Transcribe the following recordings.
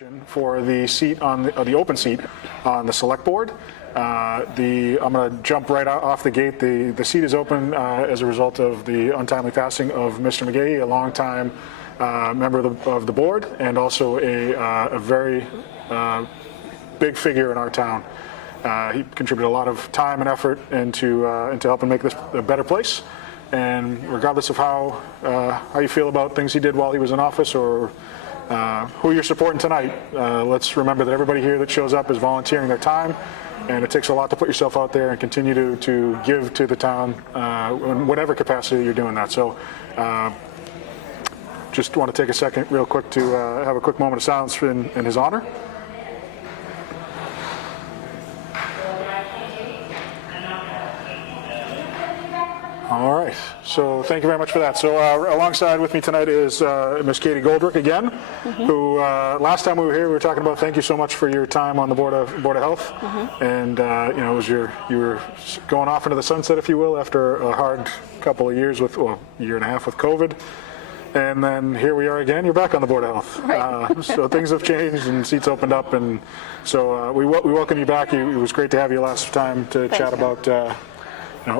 election for the seat on the open seat on the select board. I'm going to jump right off the gate. The seat is open as a result of the untimely passing of Mr. McGahey, a longtime member of the board, and also a very big figure in our town. He contributed a lot of time and effort into helping make this a better place. And regardless of how you feel about things he did while he was in office, or who you're supporting tonight, let's remember that everybody here that shows up is volunteering their time, and it takes a lot to put yourself out there and continue to give to the town in whatever capacity you're doing that. So just want to take a second real quick to have a quick moment of silence in his honor. All right, so thank you very much for that. So alongside with me tonight is Ms. Katie Holbrook again, who last time we were here, we were talking about thank you so much for your time on the Board of Health. And it was you were going off into the sunset, if you will, after a hard couple of years a year and a half with COVID. And then here we are again, you're back on the Board of Health. Right. So things have changed and seats opened up, and so we welcome you back. It was great to have you last time to chat about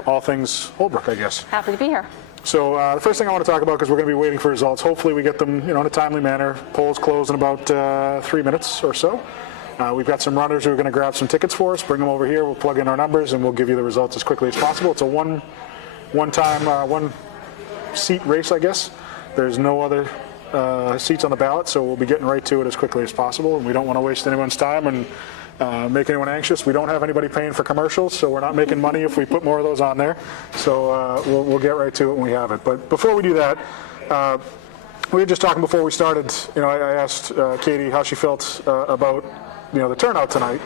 all things Holbrook, I guess. Happy to be here. So the first thing I want to talk about, because we're going to be waiting for results, hopefully we get them in a timely manner. Polls close in about 3 minutes or so. We've got some runners who are going to grab some tickets for us, bring them over here, we'll plug in our numbers, and we'll give you the results as quickly as possible. It's a one seat race, I guess. There's no other seats on the ballot, so we'll be getting right to it as quickly as possible, and we don't want to waste anyone's time and make anyone anxious. We don't have anybody paying for commercials, so we're not making money if we put more of those on there. So we'll get right to it when we have it. But before we do that, we were just talking before we started. I asked Katie how she felt about the turnout tonight,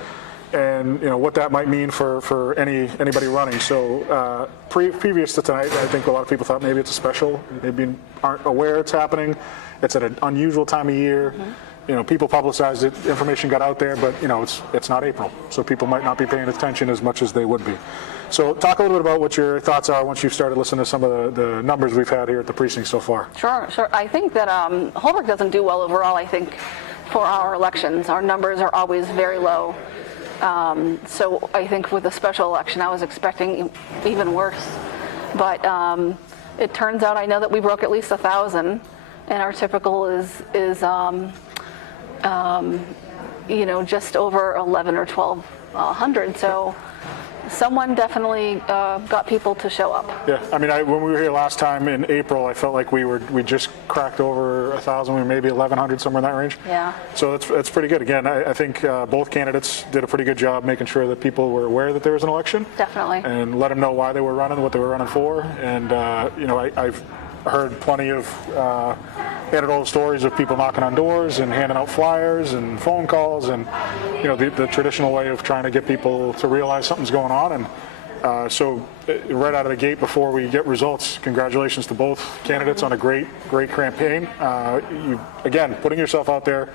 and what that might mean for anybody running. So previous to tonight, I think a lot of people thought maybe it's a special. Maybe aren't aware it's happening. It's at an unusual time of year. People publicized it, information got out there, but it's not April, so people might not be paying attention as much as they would be. So talk a little bit about what your thoughts are once you've started listening to some of the numbers we've had here at the precinct so far. Sure. I think that Holbrook doesn't do well overall. I think for our elections, our numbers are always very low. So I think with the special election, I was expecting even worse. But it turns out I know that we broke at least 1,000, and our typical is just over 11 or 1,200. So someone definitely got people to show up. Yeah, I mean, when we were here last time in April, I felt like we just cracked over 1,000, we were maybe 1,100, somewhere in that range. Yeah. So that's pretty good. Again, I think both candidates did a pretty good job making sure that people were aware that there was an election. Definitely. And let them know why they were running, what they were running for. And I've heard plenty of anecdotal stories of people knocking on doors and handing out flyers and phone calls, and the traditional way of trying to get people to realize something's going on. And so right out of the gate, before we get results, congratulations to both candidates on a great campaign. Again, putting yourself out there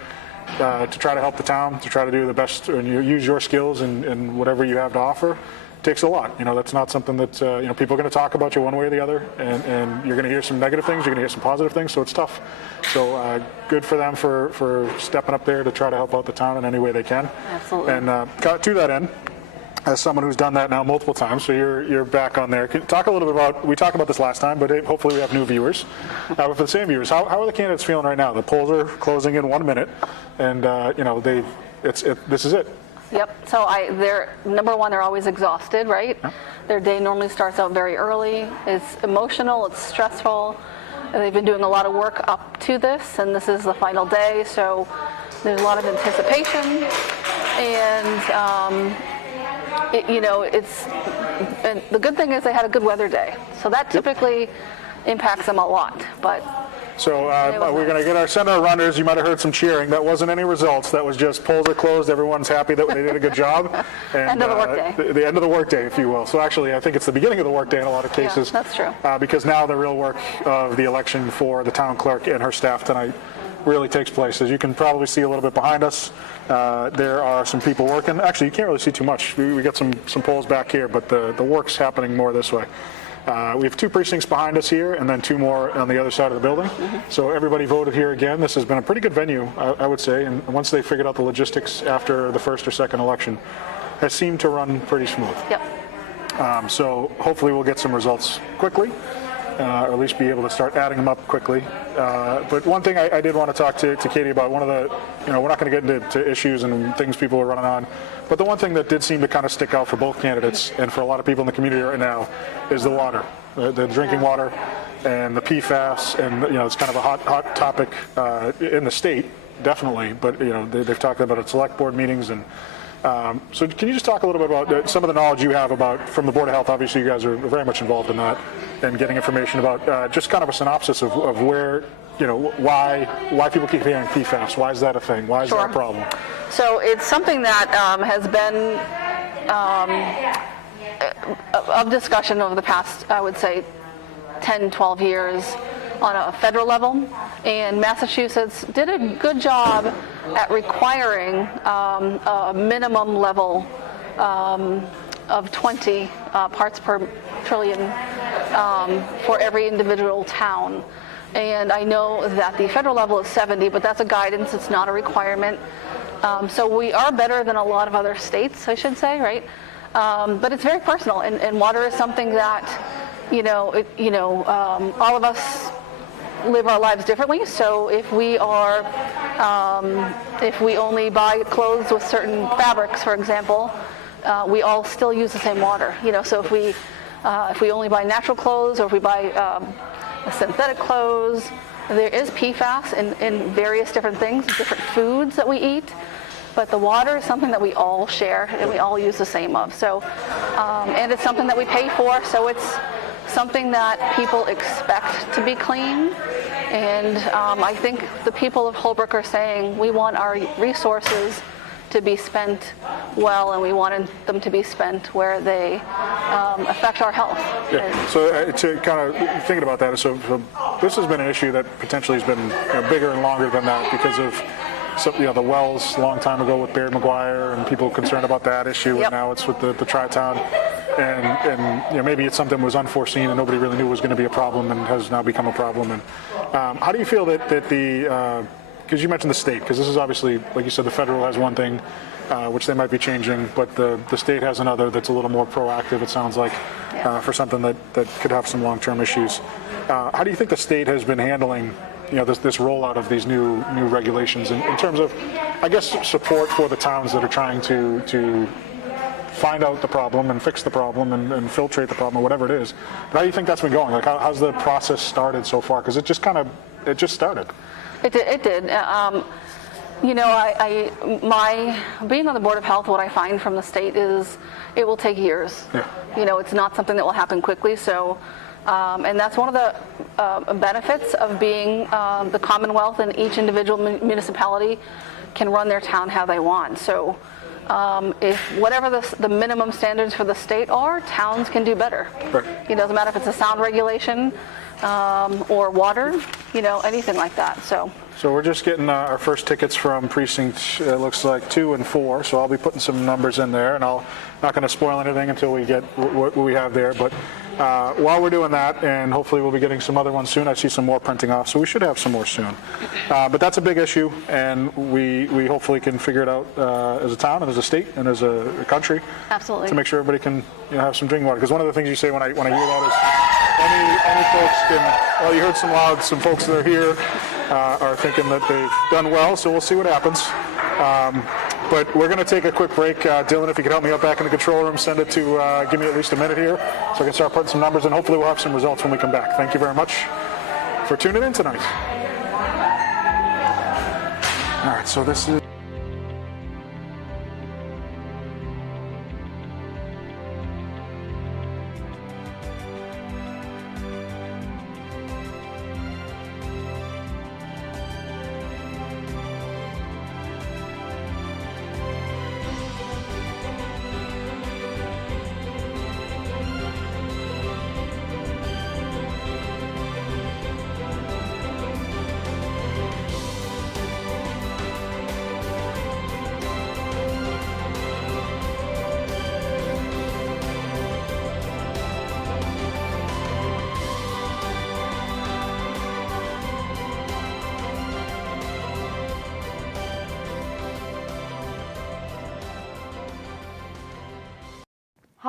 to try to help the town, to try to do the best, and use your skills and whatever you have to offer. Takes a lot. That's not something that people are going to talk about you one way or the other, and you're going to hear some negative things, you're going to hear some positive things, so it's tough. So good for them for stepping up there to try to help out the town in any way they can. Absolutely. And to that end, as someone who's done that now multiple times, so you're back on there. Talk a little bit about, we talked about this last time, but hopefully we have new viewers. But for the same viewers, how are the candidates feeling right now? The polls are closing in 1 minute, and this is it. Yep. So they're number one. They're always exhausted, right? Yeah. Their day normally starts out very early. It's emotional. It's stressful. They've been doing a lot of work up to this, and this is the final day. So there's a lot of anticipation, and and the good thing is they had a good weather day. So that typically impacts them a lot, but. So we're going to send our runners. You might have heard some cheering. That wasn't any results. That was just polls are closed. Everyone's happy that they did a good job. And, end of the workday. The end of the workday, if you will. So actually, I think it's the beginning of the workday in a lot of cases. Yeah, that's true. Because now the real work of the election for the town clerk and her staff tonight really takes place. As you can probably see a little bit behind us, there are some people working. Actually, you can't really see too much. We get some polls back here, but the work's happening more this way. We have 2 precincts behind us here and then 2 more on the other side of the building. So everybody voted here again. This has been a pretty good venue, I would say, and once they figured out the logistics after the first or second election, has seemed to run pretty smooth. Yep. So hopefully we'll get some results quickly, or at least be able to start adding them up quickly. But one thing I did want to talk to Katie about, one of the, we're not going to get into issues and things people are running on, but the one thing that did seem to kind of stick out for both candidates and for a lot of people in the community right now is the water, the drinking water and the PFAS, and it's kind of a hot topic in the state, definitely, but they've talked about it at select board meetings. And so can you just talk a little bit about some of the knowledge you have about from the Board of Health? Obviously you guys are very much involved in that, and getting information about just kind of a synopsis of where, why people keep hearing PFAS. Why is that a thing? Why is that a problem? So it's something that has been of discussion over the past, I would say, 10, 12 years on a federal level, and Massachusetts did a good job at requiring a minimum level of 20 parts per trillion for every individual town. And I know that the federal level is 70, but that's a guidance, it's not a requirement. So we are better than a lot of other states, I should say, right? But it's very personal, and water is something that, all of us live our lives differently. So if we only buy clothes with certain fabrics, for example, we all still use the same water. So if we only buy natural clothes, or if we buy synthetic clothes, there is PFAS in various different things, different foods that we eat. But the water is something that we all share and we all use the same of. So, and it's something that we pay for. So it's something that people expect to be clean. And I think the people of Holbrook are saying we want our resources to be spent well, and we wanted them to be spent where they affect our health. Yeah. So to kind of thinking about that, so this has been an issue that potentially has been bigger and longer than that because of the wells a long time ago with Baird McGuire and people concerned about that issue. Yep. And now it's with the Tri-Town, and maybe it's something that was unforeseen and nobody really knew was going to be a problem and has now become a problem. And how do you feel that the because you mentioned the state, because this is obviously, like you said, the federal has one thing, which they might be changing, but the state has another that's a little more proactive, it sounds like, for something that could have some long-term issues. How do you think the state has been handling this rollout of these new regulations in terms of, I guess, support for the towns that are trying to find out the problem and fix the problem and filtrate the problem or whatever it is? But how do you think that's been going? Like, how's the process started so far? Because it just started. It did. Being on the Board of Health, what I find from the state is it will take years. Yeah. It's not something that will happen quickly. So, and that's one of the benefits of being the Commonwealth, and each individual municipality can run their town how they want. So, if whatever the minimum standards for the state are, towns can do better. Right. It doesn't matter if it's a sound regulation or water, anything like that. So we're just getting our first tickets from precinct, it looks like 2 and 4. So I'll be putting some numbers in there, and I'll not going to spoil anything until we get what we have there. But while we're doing that, and hopefully we'll be getting some other ones soon. I see some more printing off, so we should have some more soon. But that's a big issue, and we hopefully can figure it out as a town and as a state and as a country. Absolutely. To make sure everybody can have some drinking water. Because one of the things you say when I hear that is any folks can. Well, you heard some folks that are here are thinking that they've done well, so we'll see what happens. But we're going to take a quick break. Dylan, if you could help me out back in the control room, send it to, give me at least a minute here so I can start putting some numbers in. Hopefully we'll have some results when we come back. Thank you very much for tuning in tonight. All right, so this is...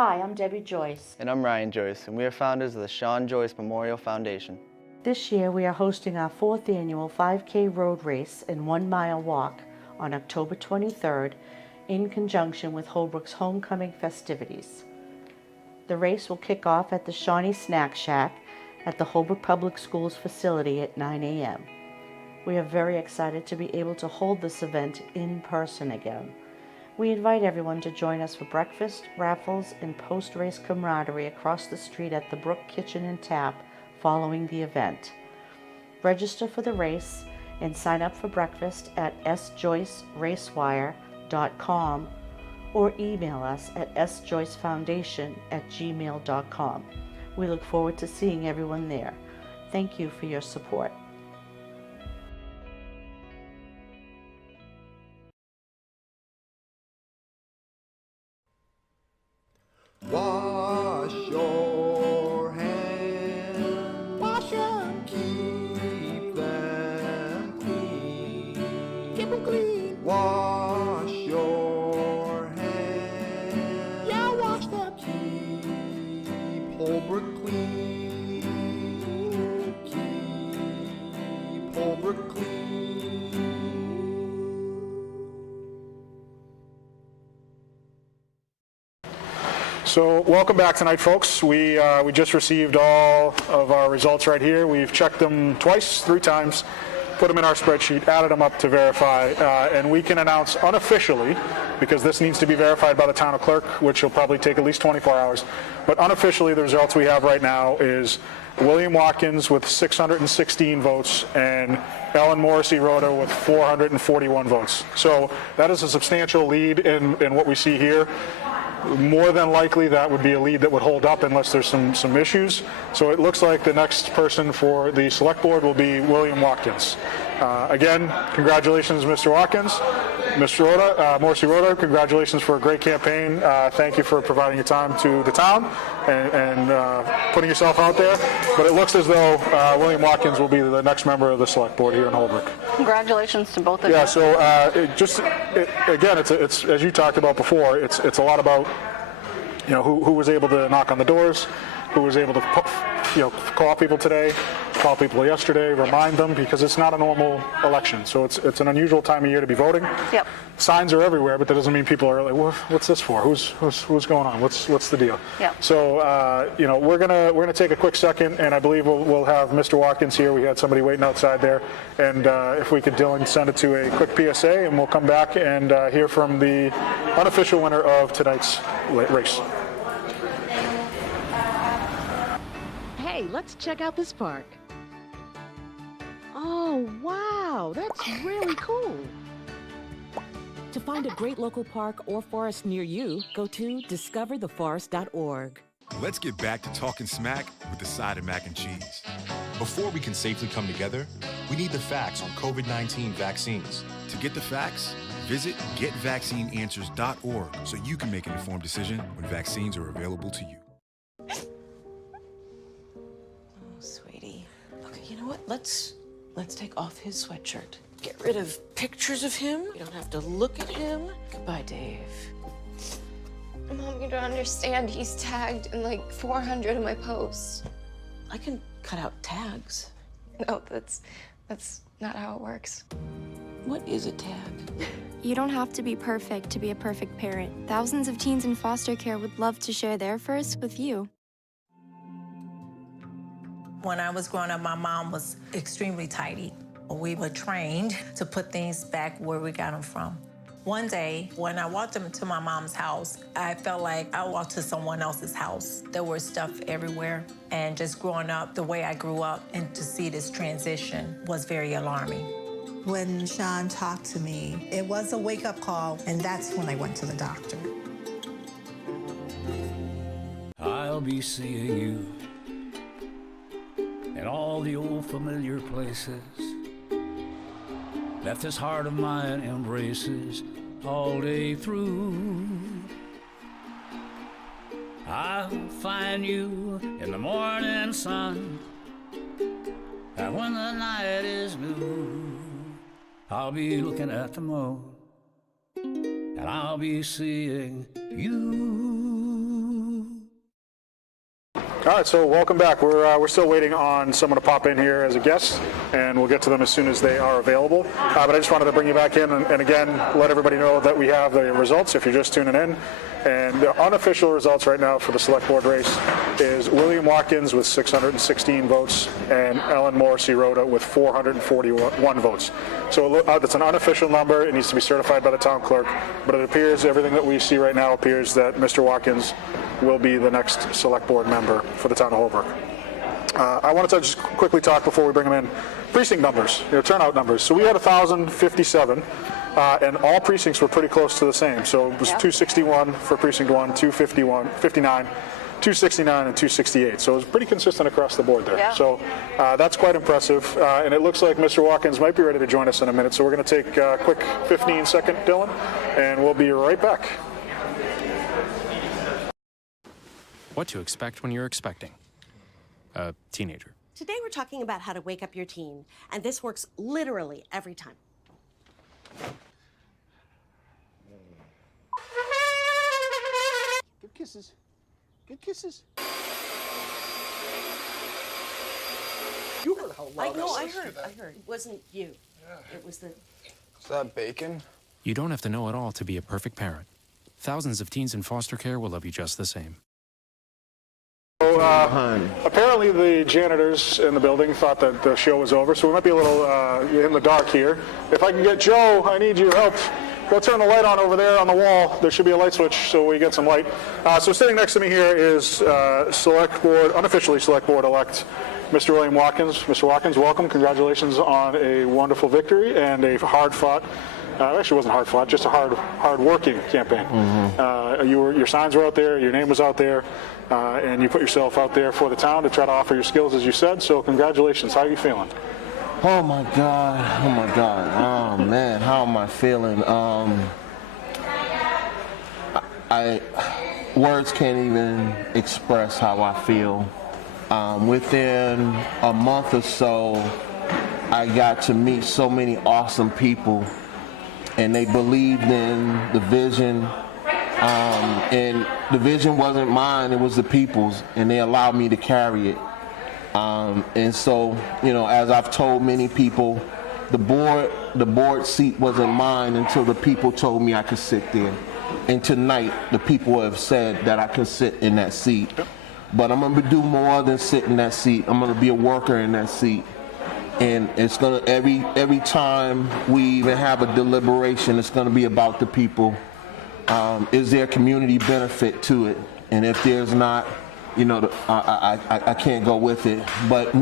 Hi, I'm Debbie Joyce. And I'm Ryan Joyce, and we are founders of the Sean Joyce Memorial Foundation. This year we are hosting our 4th annual 5K road race and 1 mile walk on October 23rd in conjunction with Holbrook's homecoming festivities. The race will kick off at the Shawnee Snack Shack at the Holbrook Public Schools facility at 9 a.m. We are very excited to be able to hold this event in person again. We invite everyone to join us for breakfast, raffles, and post-race camaraderie across the street at the Brook Kitchen and Tap following the event. Register for the race and sign up for breakfast at sjoyceracewire.com or email us at sjoycefoundation@gmail.com. We look forward to seeing everyone there. Thank you for your support. Wash your hands. Wash them. Keep them clean. Keep them clean. Wash your hands. Yeah, wash them. Keep Holbrook clean. Keep Holbrook clean. So welcome back tonight, folks. We just received all of our results right here. We've checked them twice, 3 times, put them in our spreadsheet, added them up to verify, and we can announce unofficially, because this needs to be verified by the town clerk, which will probably take at least 24 hours, but unofficially the results we have right now is William Watkins with 616 votes and Ellen Morrissey Rhoda with 441 votes. So that is a substantial lead in what we see here. More than likely, that would be a lead that would hold up unless there's some issues. So it looks like the next person for the select board will be William Watkins. Again, congratulations, Mr. Watkins. Ms. Rhoda, Morrissey Rhoda, congratulations for a great campaign. Thank you for providing your time to the town and putting yourself out there. But it looks as though William Watkins will be the next member of the select board here in Holbrook. Congratulations to both of you. Yeah, so again, it's as you talked about before, it's a lot about, you know, who was able to knock on the doors, who was able to, call people today, call people yesterday, remind them, because it's not a normal election. So it's an unusual time of year to be voting. Yep. Signs are everywhere, but that doesn't mean people are like, what's this for? Who's going on? What's the deal? Yep. So we're gonna take a quick second, and I believe we'll have Mr. Watkins here. We had somebody waiting outside there, and if we could, Dylan, send it to a quick PSA, and we'll come back and hear from the unofficial winner of tonight's race. Hey, let's check out this park. Oh, wow, that's really cool. To find a great local park or forest near you, go to discovertheforest.org. Let's get back to talking smack with the side of mac and cheese. Before we can safely come together, we need the facts on COVID-19 vaccines. To get the facts, visit getvaccineanswers.org so you can make an informed decision when vaccines are available to you. Sweetie. Okay, you know what? Let's take off his sweatshirt. Get rid of pictures of him. You don't have to look at him. Goodbye, Dave. Mom, you don't understand. He's tagged in like 400 of my posts. I can cut out tags. No, that's not how it works. What is a tag? You don't have to be perfect to be a perfect parent. Thousands of teens in foster care would love to share their first with you. When I was growing up, my mom was extremely tidy. We were trained to put things back where we got them from. One day, when I walked into my mom's house, I felt like I walked to someone else's house. There was stuff everywhere, and just growing up the way I grew up and to see this transition was very alarming. When Sean talked to me, it was a wake-up call, and that's when I went to the doctor. I'll be seeing you in all the old familiar places that this heart of mine embraces all day through. I'll find you in the morning sun, and when the night is new, I'll be looking at the moon, and I'll be seeing you. All right, so welcome back. We're still waiting on someone to pop in here as a guest, and we'll get to them as soon as they are available. But I just wanted to bring you back in and again, let everybody know that we have the results if you're just tuning in. And the unofficial results right now for the select board race is William Watkins with 616 votes and Ellen Morrissey Rhoda with 441 votes. So that's an unofficial number. It needs to be certified by the town clerk, but it appears, everything that we see right now appears that Mr. Watkins will be the next select board member for the town of Holbrook. I wanted to just quickly talk before we bring them in. Precinct numbers, turnout numbers. So we had 1,057, and all precincts were pretty close to the same. So it was 261 for precinct 1, 259, 269, and 268. So it was pretty consistent across the board there. Yeah. So that's quite impressive. And it looks like Mr. Watkins might be ready to join us in a minute. So we're going to take a quick 15-second, Dylan, and we'll be right back. What to expect when you're expecting a teenager. Today we're talking about how to wake up your teen, and this works literally every time. Give kisses. Give kisses. You heard how loud I heard. It wasn't you. Yeah. It was the... Is that bacon? You don't have to know it all to be a perfect parent. Thousands of teens in foster care will love you just the same. So apparently the janitors in the building thought that the show was over, so we might be a little in the dark here. If I can get Joe, I need your help. Go turn the light on over there on the wall. There should be a light switch so we get some light. So sitting next to me here is unofficially select board elect Mr. William Watkins. Mr. Watkins, welcome. Congratulations on a wonderful victory and a hard-fought, actually it wasn't hard-fought, just a hard-working campaign. Mm-hmm. Your signs were out there, your name was out there, and you put yourself out there for the town to try to offer your skills, as you said. So congratulations. How are you feeling? Oh my God. Oh man, how am I feeling? Words can't even express how I feel. Within a month or so, I got to meet so many awesome people, and they believed in the vision. And the vision wasn't mine, it was the people's, and they allowed me to carry it. And so, as I've told many people, the board seat wasn't mine until the people told me I could sit there. And tonight, the people have said that I can sit in that seat. But I'm gonna do more than sit in that seat. I'm gonna be a worker in that seat. And it's gonna, every time we even have a deliberation, it's gonna be about the people. Is there community benefit to it? And if there's not, I can't go with it. But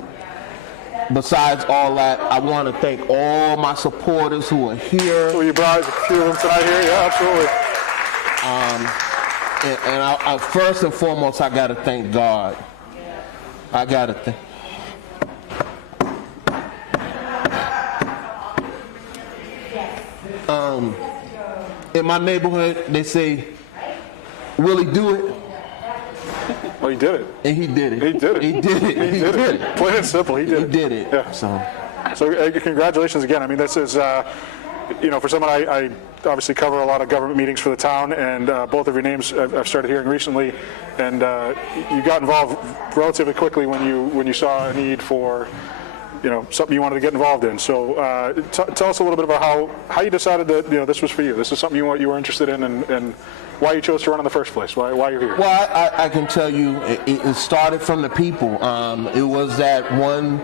besides all that, I want to thank all my supporters who are here. So you brought a few of them tonight here? Yeah, absolutely. And I first and foremost, I got to thank God. I got to thank. In my neighborhood, they say, "Will he do it?" Well, he did it. And he did it. He did it. He did it. He did it. Plain and simple, he did it. He did it. Yeah. So congratulations again. I mean, this is, for someone I obviously cover a lot of government meetings for the town, and both of your names I've started hearing recently, and you got involved relatively quickly when you saw a need for, something you wanted to get involved in. So tell us a little bit about how you decided that this was for you. This is something you were interested in, and why you chose to run in the first place. Why you're here. Well, I can tell you, it started from the people. It was that one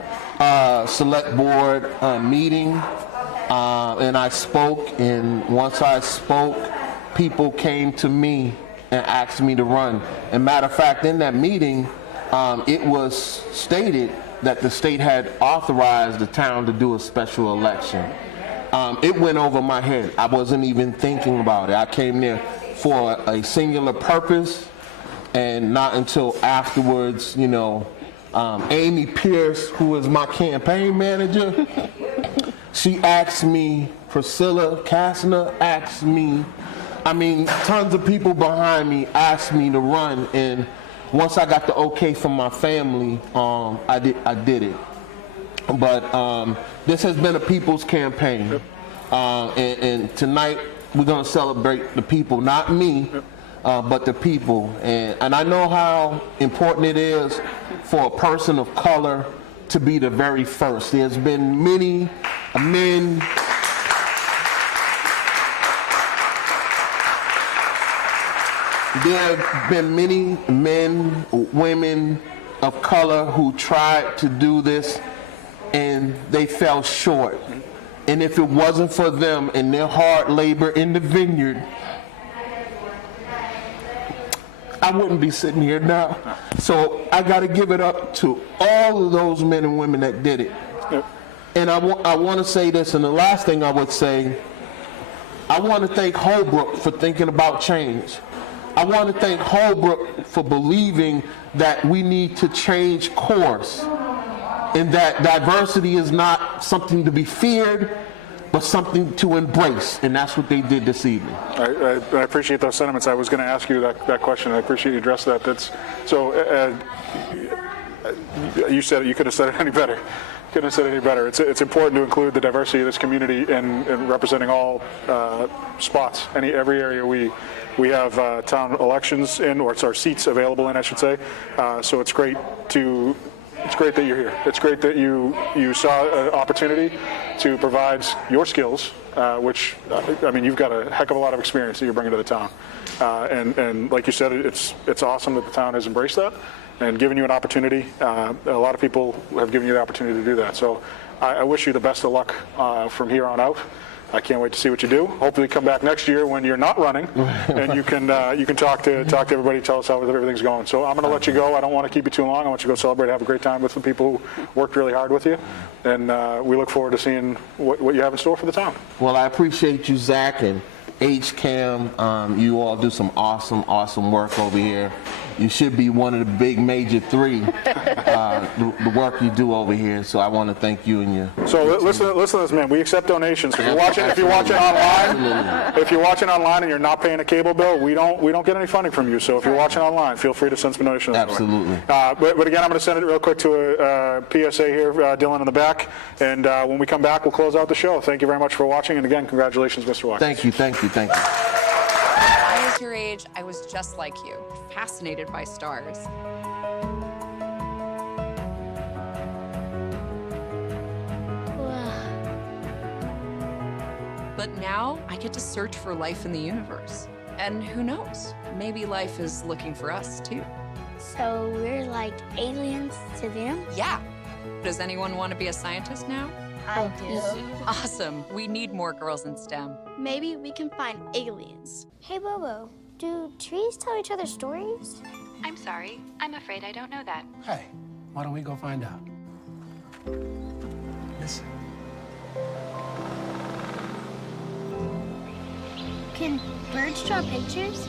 select board meeting, and I spoke. And once I spoke, people came to me and asked me to run. And matter of fact, in that meeting, it was stated that the state had authorized the town to do a special election. It went over my head. I wasn't even thinking about it. I came there for a singular purpose, and not until afterwards, Amy Pierce, who is my campaign manager, she asked me, Priscilla Kastner asked me, tons of people behind me asked me to run, and once I got the okay from my family, I did it. But this has been a people's campaign, and tonight we're going to celebrate the people, not me, but the people. And I know how important it is for a person of color to be the very first. There's been many men there have been many men, women of color who tried to do this and they fell short. And if it wasn't for them and their hard labor in the vineyard, I wouldn't be sitting here now. So I got to give it up to all of those men and women that did it. And I want to say this, and the last thing I would say, I want to thank Holbrook for thinking about change. I want to thank Holbrook for believing that we need to change course and that diversity is not something to be feared, but something to embrace, and that's what they did this evening. I appreciate those sentiments. I was going to ask you that question. I appreciate you addressed that. You said it. You could have said it any better. Couldn't have said it any better. It's important to include the diversity of this community in representing all spots. Every area we have town elections in, or it's our seats available in, I should say. So it's great that you're here. It's great that you saw an opportunity to provide your skills, which, I mean, you've got a heck of a lot of experience that you're bringing to the town. And like you said, it's awesome that the town has embraced that and given you an opportunity. A lot of people have given you the opportunity to do that. So I wish you the best of luck from here on out. I can't wait to see what you do. Hopefully come back next year when you're not running and you can talk to everybody, tell us how everything's going. So I'm going to let you go. I don't want to keep you too long. I want you to go celebrate, have a great time with the people who worked really hard with you. And we look forward to seeing what you have in store for the town. Well, I appreciate you, Zach, and HCAM. You all do some awesome work over here. You should be one of the big major three, the work you do over here. So I want to thank you and your. So listen to this, man. We accept donations. If you're watching online and you're not paying a cable bill, we don't get any funding from you. So if you're watching online, feel free to send some donations. Absolutely. But again, I'm going to send it real quick to a PSA here, Dylan in the back, and when we come back, we'll close out the show. Thank you very much for watching, and again, congratulations, Mr. Watkins. Thank you. I was your age, I was just like you, fascinated by stars. But now I get to search for life in the universe. And who knows, maybe life is looking for us too. So we're like aliens to them? Yeah. Does anyone want to be a scientist now? I do. Awesome. We need more girls in STEM. Maybe we can find aliens. Hey, Bobo, do trees tell each other stories? I'm sorry. I'm afraid I don't know that. Hey, why don't we go find out? Listen. Can birds draw pictures?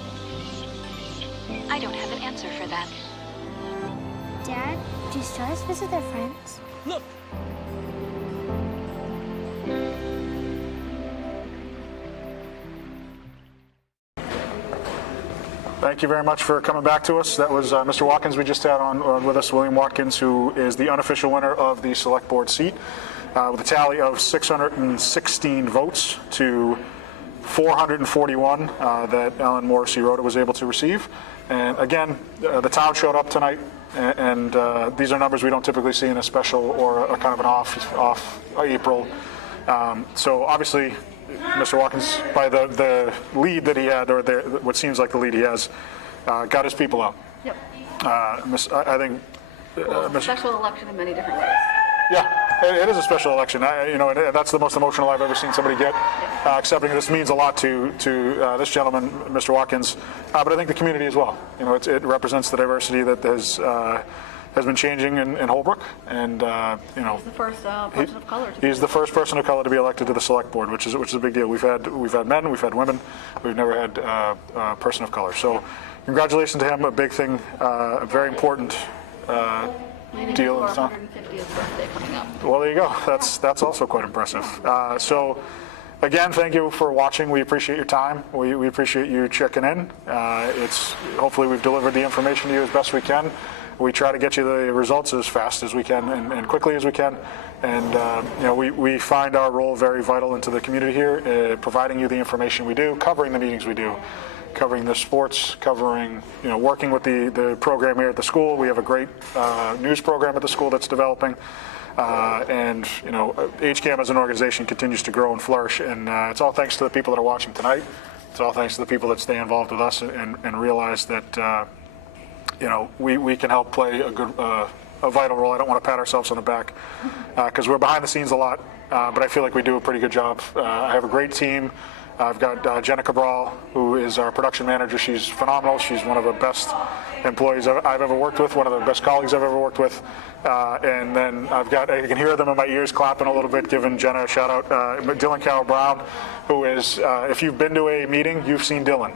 I don't have an answer for that. Dad, do stars visit their friends? Look! Thank you very much for coming back to us. That was Mr. Watkins we just had on with us, William Watkins, who is the unofficial winner of the Select Board seat with a tally of 616 votes to 441 that Ellen Morrissey Rhoda was able to receive. And again, the town showed up tonight, and these are numbers we don't typically see in a special or a kind of an off April. So obviously, Mr. Watkins, by the lead that he had, or what seems like the lead he has, got his people out. Yep. I think. Well, it's a special election in many different ways. Yeah, it is a special election. That's the most emotional I've ever seen somebody get. Accepting this means a lot to this gentleman, Mr. Watkins, but I think the community as well. It represents the diversity that has been changing in Holbrook, and He's the first person of color. He's the first person of color to be elected to the Select Board, which is a big deal. We've had men, we've had women, we've never had a person of color. So, congratulations to him. A big thing, a very important deal in the town. 150th birthday coming up. Well, there you go. That's also quite impressive. So, again, thank you for watching. We appreciate your time. We appreciate you checking in. Hopefully we've delivered the information to you as best we can. We try to get you the results as fast as we can and quickly as we can. And we find our role very vital into the community here, providing you the information we do, covering the meetings we do. covering the sports, covering, working with the program here at the school. We have a great news program at the school that's developing. And HCAM as an organization continues to grow and flourish, and it's all thanks to the people that are watching tonight. It's all thanks to the people that stay involved with us and realize that we can help play a vital role. I don't want to pat ourselves on the back because we're behind the scenes a lot, but I feel like we do a pretty good job. I have a great team. I've got Jenna Cabral, who is our production manager. She's phenomenal. She's one of the best employees I've ever worked with, one of the best colleagues I've ever worked with. And then I can hear them in my ears clapping a little bit, giving Jenna a shout out. Dylan Carroll Brown, who is, if you've been to a meeting, you've seen Dylan.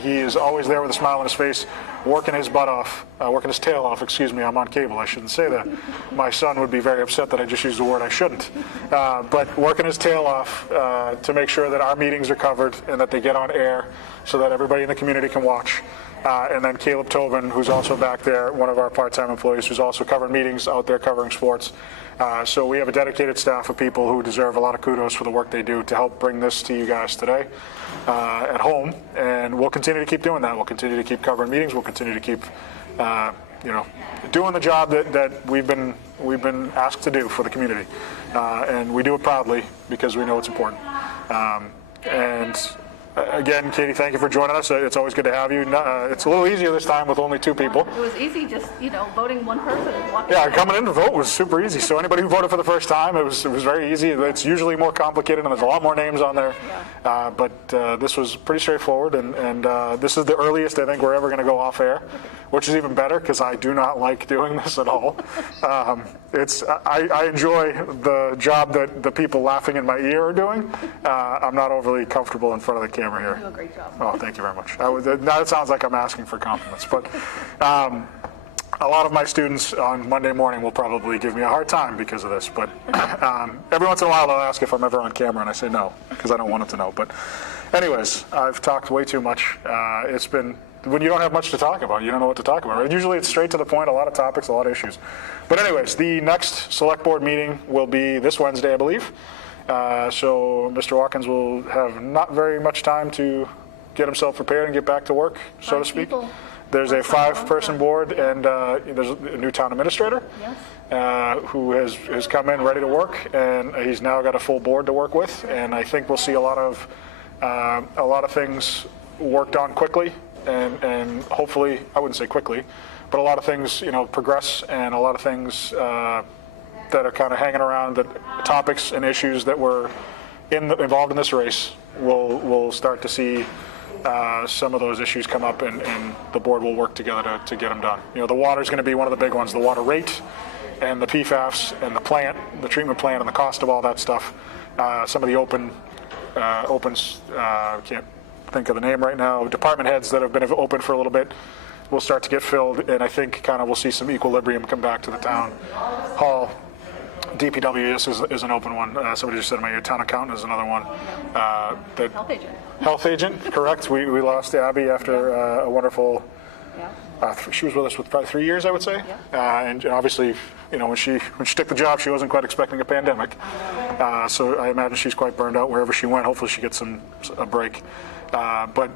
He is always there with a smile on his face, working his butt off, working his tail off, excuse me, I'm on cable, I shouldn't say that. My son would be very upset that I just used a word I shouldn't. But working his tail off to make sure that our meetings are covered and that they get on air so that everybody in the community can watch. And then Caleb Tobin, who's also back there, one of our part-time employees, who's also covering meetings out there covering sports. So we have a dedicated staff of people who deserve a lot of kudos for the work they do to help bring this to you guys today at home. And we'll continue to keep doing that. We'll continue to keep covering meetings. We'll continue to keep, doing the job that we've been asked to do for the community. And we do it proudly because we know it's important. Again, Katie, thank you for joining us. It's always good to have you. It's a little easier this time with only 2 people. It was easy, just voting one person. Yeah, coming in to vote was super easy. So anybody who voted for the first time, it was very easy. It's usually more complicated, and there's a lot more names on there. But this was pretty straightforward, and this is the earliest I think we're ever going to go off air, which is even better because I do not like doing this at all. I enjoy the job that the people laughing in my ear are doing. I'm not overly comfortable in front of the camera here. You do a great job. Oh, thank you very much. Now it sounds like I'm asking for compliments, but a lot of my students on Monday morning will probably give me a hard time because of this, but every once in a while they'll ask if I'm ever on camera, and I say no, because I don't want them to know. But anyways, I've talked way too much. It's been, when you don't have much to talk about, you don't know what to talk about, right? Usually it's straight to the point, a lot of topics, a lot of issues. But anyways, the next select board meeting will be this Wednesday, I believe. So Mr. Watkins will have not very much time to get himself prepared and get back to work, so to speak. There's a 5-person board, and there's a new town administrator who has come in ready to work, and he's now got a full board to work with. And I think we'll see a lot of things worked on quickly, and hopefully, I wouldn't say quickly, but a lot of things progress, and a lot of things that are kind of hanging around, the topics and issues that were involved in this race, we'll start to see some of those issues come up, and the board will work together to get them done. The water is going to be one of the big ones, the water rate and the PFAS and the plant, the treatment plant, and the cost of all that stuff. Some of the opens, can't think of the name right now, department heads that have been open for a little bit will start to get filled, and I think kind of we'll see some equilibrium come back to the town hall. DPW is an open one. Somebody just said in my ear, town accountant is another one. Health agent. Health agent, correct. We lost Abby after a wonderful, she was with us for probably 3 years, I would say. And obviously, when she took the job, she wasn't quite expecting a pandemic. So I imagine she's quite burned out wherever she went. Hopefully she gets a break. But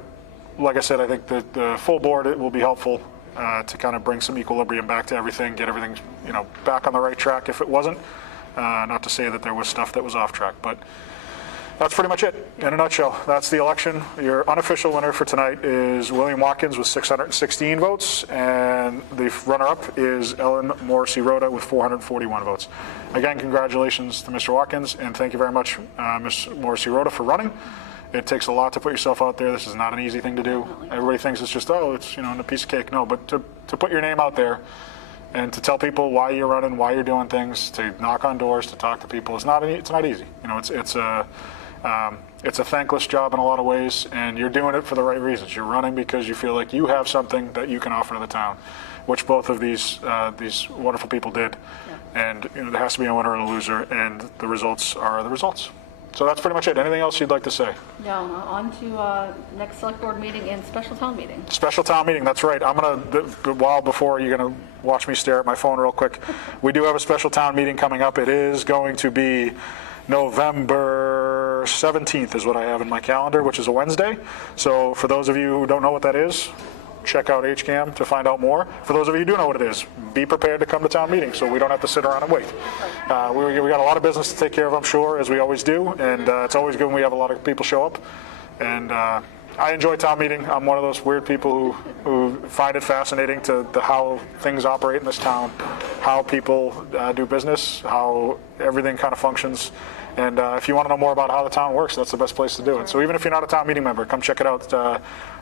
like I said, I think the full board, it will be helpful to kind of bring some equilibrium back to everything, get everything back on the right track if it wasn't. Not to say that there was stuff that was off track, but that's pretty much it in a nutshell. That's the election. Your unofficial winner for tonight is William Watkins with 616 votes, and the runner-up is Ellen Morrissey-Rhoda with 441 votes. Again, congratulations to Mr. Watkins, and thank you very much, Ms. Morrissey-Rhoda, for running. It takes a lot to put yourself out there. This is not an easy thing to do. Everybody thinks it's just, it's a piece of cake. No, but to put your name out there and to tell people why you're running, why you're doing things, to knock on doors, to talk to people, it's not easy. It's a thankless job in a lot of ways, and you're doing it for the right reasons. You're running because you feel like you have something that you can offer to the town, which both of these wonderful people did. And there has to be a winner and a loser, and the results are the results. So that's pretty much it. Anything else you'd like to say? Yeah, on to next select board meeting and special town meeting. Special town meeting, that's right. I'm going to, before you're going to watch me stare at my phone real quick, we do have a special town meeting coming up. It is going to be November November 17th is what I have in my calendar, which is a Wednesday. So for those of you who don't know what that is, check out HCAM to find out more. For those of you who do know what it is, be prepared to come to town meeting so we don't have to sit around and wait. We got a lot of business to take care of, I'm sure, as we always do, and it's always good when we have a lot of people show up. And I enjoy town meeting. I'm one of those weird people who find it fascinating to how things operate in this town, how people do business, how everything kind of functions. And if you want to know more about how the town works, that's the best place to do it. So even if you're not a town meeting member, come check it out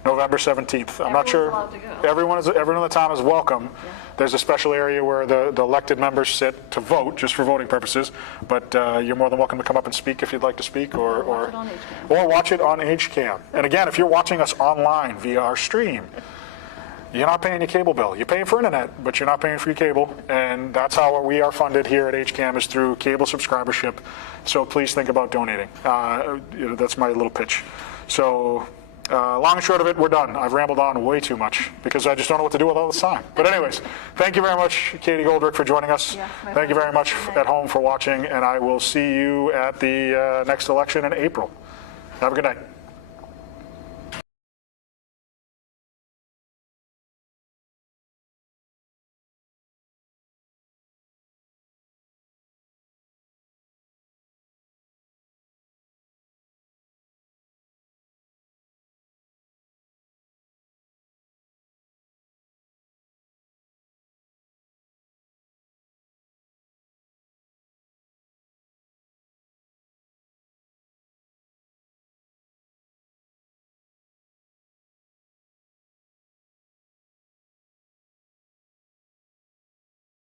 November 17th. I'm not sure. Everyone in the town is welcome. Yeah. There's a special area where the elected members sit to vote, just for voting purposes. But you're more than welcome to come up and speak if you'd like to speak, or watch it on HCAM. And again, if you're watching us online via our stream, you're not paying your cable bill. You're paying for internet, but you're not paying for your cable. And that's how we are funded here at HCAM, is through cable subscribership. So please think about donating. That's my little pitch. So long and short of it, we're done. I've rambled on way too much because I just don't know what to do with all this time. But anyways, thank you very much, Katie Goldrick, for joining us. Yes, thank you very much at home for watching, and I will see you at the next election in April. Have a good night.